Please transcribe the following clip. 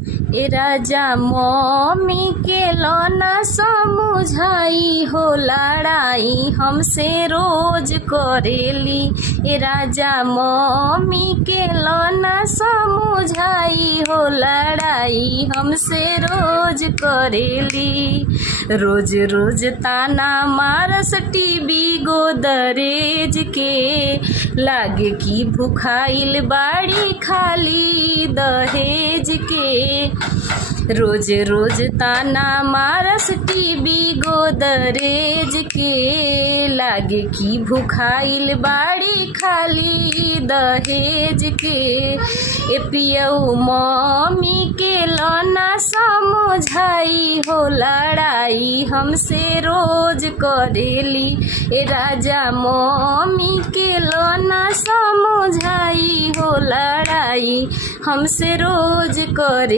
ए राजा mummy के लौना समझाई हो, लड़ाई हमसे रोज करेली। ए राजा मम्मी के लौना समझाई हो, लड़ाई हमसे रोज करेली। रोज रोज ताना मारस टीवी गोदरेज के, लागे की भुखाइल बाड़ी खाली दहेज के। रोज रोज ताना मारस टीवी गोदरेज के, लागे की भुखाइल बाड़ी खाली दहेज के। ए पियऊ मम्मी के लौना समझाई हो, लड़ाई हमसे रोज करेली। ए राजा मम्मी के लौना समझाई हो, लड़ाई हमसे रोज करे।